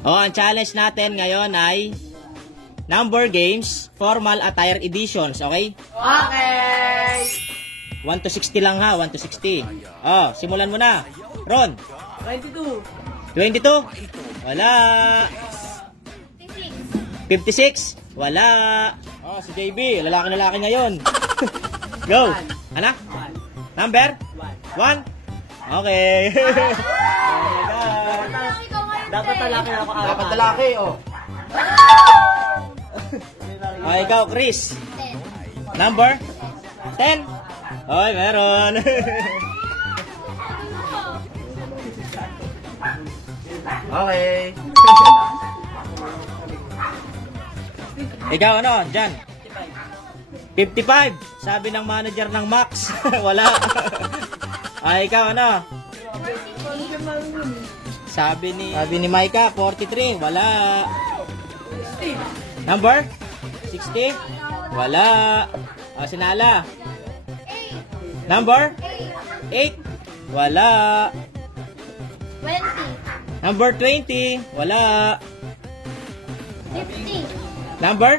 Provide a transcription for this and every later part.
Oh, ang challenge natin ngayon ay number games, formal attire editions, okay? Okay! 1 to 60 lang ha, 1 to 60. Oh, simulan mo na. Ron. 22. 22? Wala. 56? Wala. Oh, si JB, lalaki-lalaki ngayon. Go. Ano? Number? 1? Okay. Oh my God. Dapat talaki ako araw. Dapat lalaki, oh. Oh, ikaw, Chris. Number? 10? Oy, meron. Okay. Ikaw, ano, Jan? 55. Sabi ng manager ng Max. Wala. Ay, ikaw, ano? Sabi ni Micah, 43. Wala. Number? 60? Wala. O, sinala. Number? 8? Wala. 20. Number 20? Wala. 50. Number?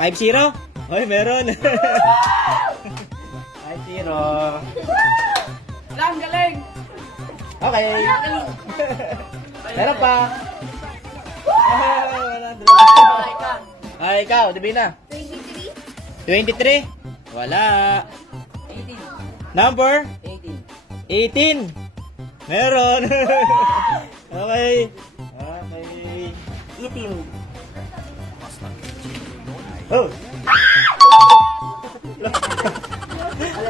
50? Hoy, meron. 50. Lang, galing! Okay. Meron pa. Okay ka. Ay, ikaw, Divina. 23. 23? Wala. 18. Number? 18. 18? Meron. Okay. Okay. 18. Oh.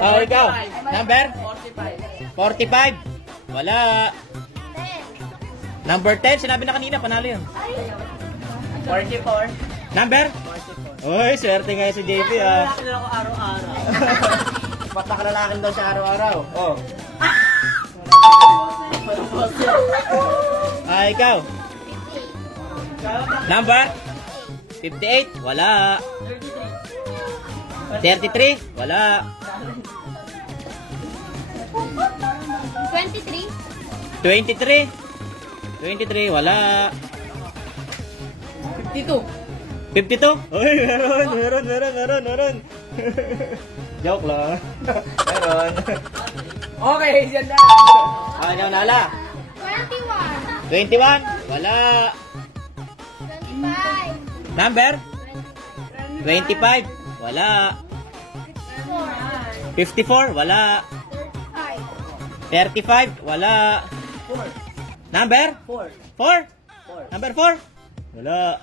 Oh, ikaw. Number? 45. 45? Wala. 10. Number 10, sinabi na kanina, panalo yun. 44. Number? 44. Uy, swerte ngayon si JP ah. Talaki na ako araw-araw. Ba't nakalalakin daw siya araw-araw? Oh. Ah, ikaw. 50. Number? 58? Wala. 33? Wala. 23. 23? 23? Wala. 52. 52? Uy, meron. Joke lang. Meron. Okay, yan na. Ah, ikaw nala. 21. 21? Wala. 25. Number? 25? Wala. 54? Wala. 35? Wala. 4. Number? 4. 4? Number 4? Wala.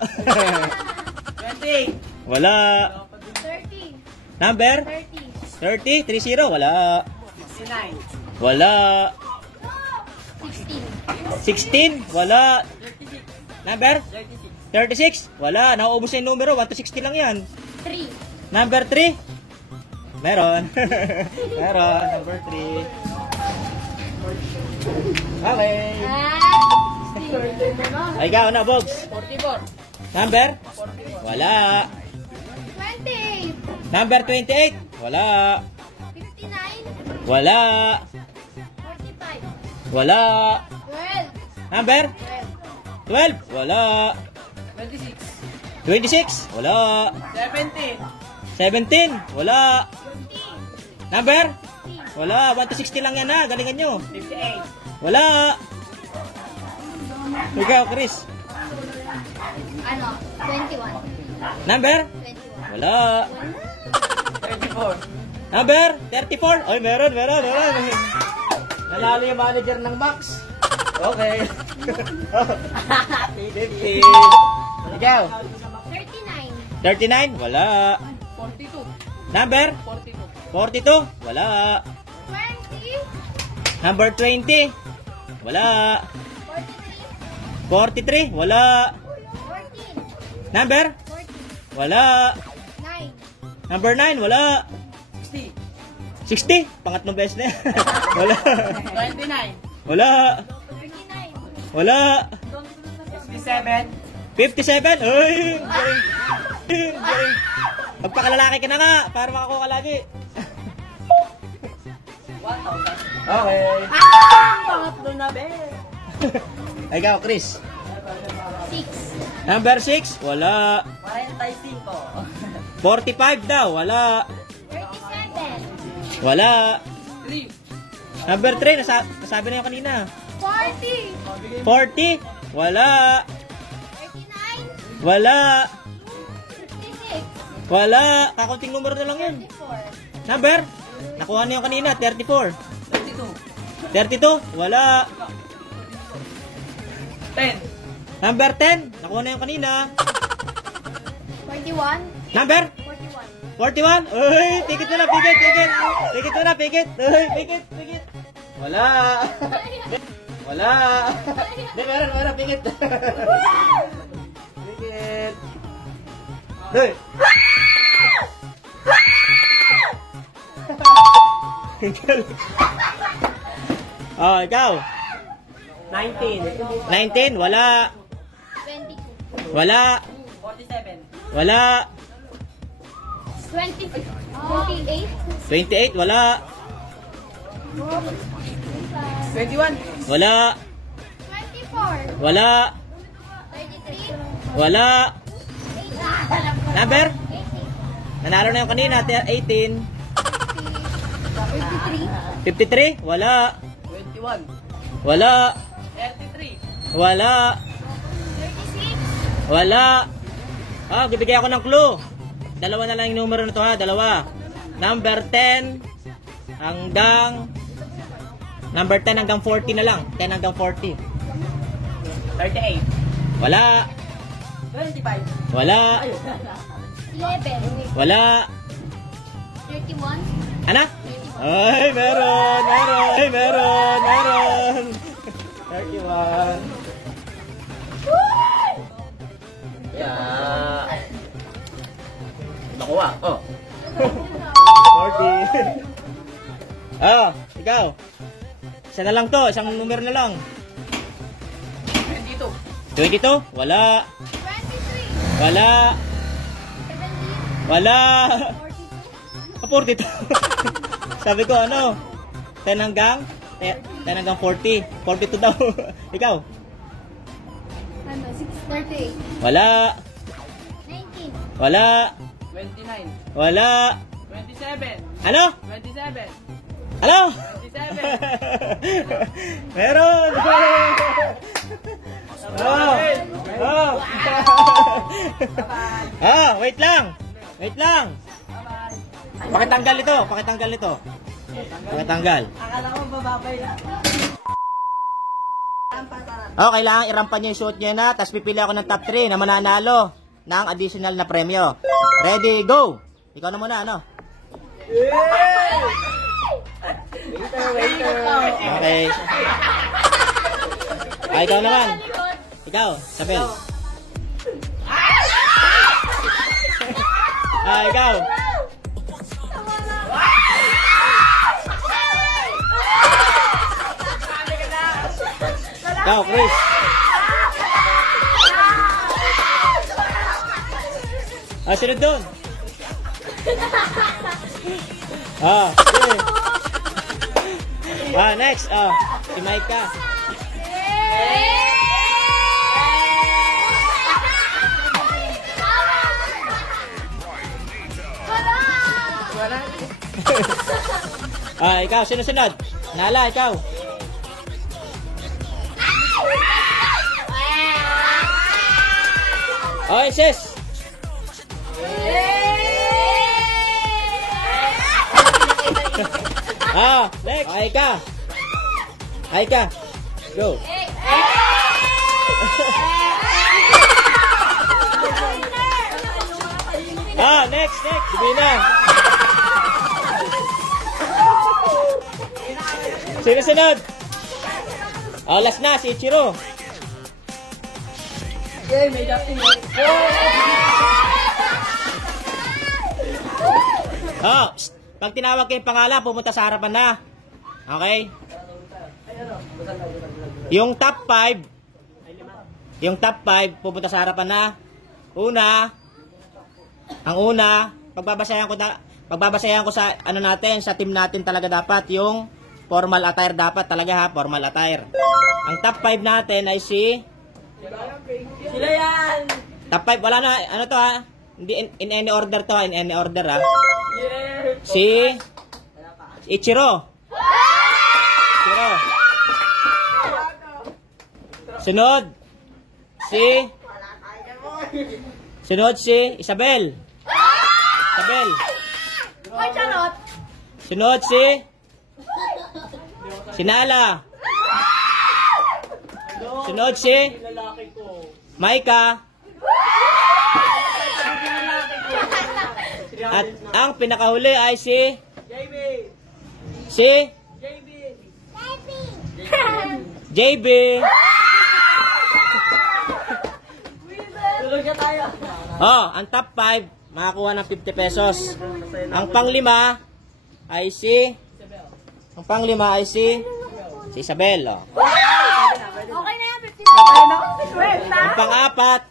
20. Wala. 30. Number? 30. 30? 30? Wala. 69. Wala. 16. 16? Wala. 36. Number? 36. 36? Wala. Nauubos na yung numero. 1 to 60 lang yan. 3. Number 3? Meron. Meron. Number 3. Okay. Ay, ikaw na, Bogs. 44. Number? 44. Wala. 28. Number 28? Wala. 59. Wala. 45. Wala. 12. Number? 12. 12? Wala. 26. 26? Wala. 70. 17? Wala. 15. Number? 16. Wala. 1 to 60 lang yan ha. Galingan nyo. 58. Wala. Ikaw, Chris. Ano? 21. Number? 21. Wala. 34. Number? 34? Ay, meron. Nanalo yung manager ng Max. Okay. 50. Ikaw? 39. 39? Wala. 42. Number? 42. 42? Wala. 20. Number 20? Wala. 43. 43? Wala. 14. Number? 40. Wala. 9. Number 9? Wala. 60. 60? Pangatlong beses na yan. Wala. 29. Wala. 39. Wala. 57. 57? Uy! Galing. Galing. Magpakalalaki ka na nga para makakuha ka lagi. 1,000. Okay. Pangatlo na, be. Ikaw, Chris. 6. Number 6, wala. 45. 45 daw, wala. 37. Wala. 3. Number 3, nasabi na yung kanina. 40. 40, wala. 39. Wala. 56. Wala. Kakunting numero na lang yun. 34. Number? Nakuha na yung kanina, 34. 32. 32, wala. 10. Number 10, nakuha na yung kanina. 41. Number? 41. 41? Uy, pikit mo na, pikit, pikit. Pikit mo na, pikit. Uy, pikit, pikit. Wala. Wala. Hindi, meron, pikit. Pikit. Uy. Oh, ikaw. 19, wala. 22. Wala. 47. Wala. 28. 28, wala. 21. Wala. 24. Wala. 33. Wala. 8. Number? 80. Nanalo na yung kanina, 18. 53. 53, wala. 21. Wala. 33. Wala. 36. Wala. Ah, bibigay ako ng clue. Dalawa na lang yung numero na to ha, dalawa. Number 10 hanggang number 10 hanggang 40 na lang. 10 hanggang 40. 38. Wala. 25. Wala. 11. Wala. 31. Ano? Ay, meron. Ay, meron. 31. Yeah. Nakuha. Oh. 40. Oh, ikaw. Isa na lang to, isang numero na lang. 22. 22? Wala. 23. Wala. 17. Wala. 42. 42. Sabi ko ano? 10 hanggang 40. 42 daw. Ikaw? Ano? 38. Wala. 19. Wala. 29. Wala. 27. Ano? 27. Ano? 27. Meron. Oh. Oh. Ah, wait lang. Wait lang. Pakitanggal ito. Pakitanggal. Akala ko bababay na. Oh, kailangan irampan niyo yung suot niyo na, tapos pipili ako ng top 3 na mananalo ng additional na premyo. Ready, go! Ikaw na muna, ano? Okay. Ah, ikaw naman. Ikaw, Sabel. Ah, ikaw. Ikaw, Chris. Ah, sunod doon. Ah, okay. Ah, next. Ah, si Micah. Ah, ikaw, sino-sunod? Nala, ikaw. Oh, sis. Ah, next. Ay ka. Ay ka. Go. Ah, next. Sabi na. Sino sunod? Oh, last na, si Ichiro. Okay, may dating mo. Oh, pag tinawag kayo pangalan, pumunta sa harapan na. Okay? Yung top 5, pupunta sa harapan na. Ang una, pagbabasayan ko sa ano natin, sa team natin talaga dapat yung formal attire dapat talaga ha, formal attire. Ang top 5 natin ay si Sila yan! Top 5, wala na. Ano to ha? Hindi in any order to ha. In any order ha. Yeah! Si Ichiro. Ichiro. Sunod. Sunod si Isabel. Isabel. Hoy, charot! Sunod si Nala. Sunod si Maika. At ang pinakahuli ay si JB. Tulog na tayo! Oh, ang top 5 makakuha ng 50 pesos. Ang panglima ay si Isabel. Oh. Okay na yan, 50. Ang pang-apat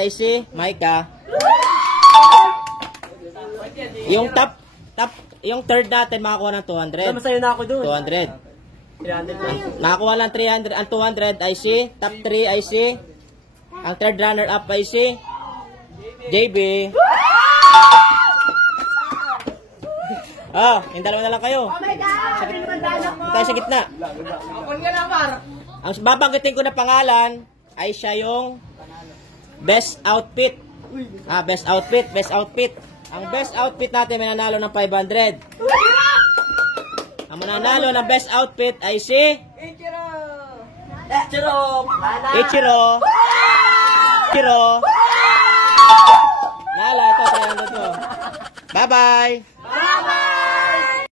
ay si Maika. Yung third natin makakuha ng 200. Masaya na ako dun. 200. 300. Makakuha lang 300. Ang 200 ay si top 3 ay si ang third runner up ay si JB. Oh, yung dalawa na lang kayo. Oh my God! Tayo sa gitna. Kapon ka na, Mar! Ang babanggitin ko na pangalan ay siya yung best outfit. Best outfit. Ang best outfit natin may nanalo ng 500. Ang mananalo ng best outfit ay si Ichiro. Nala, ito, 300 to. Bye-bye!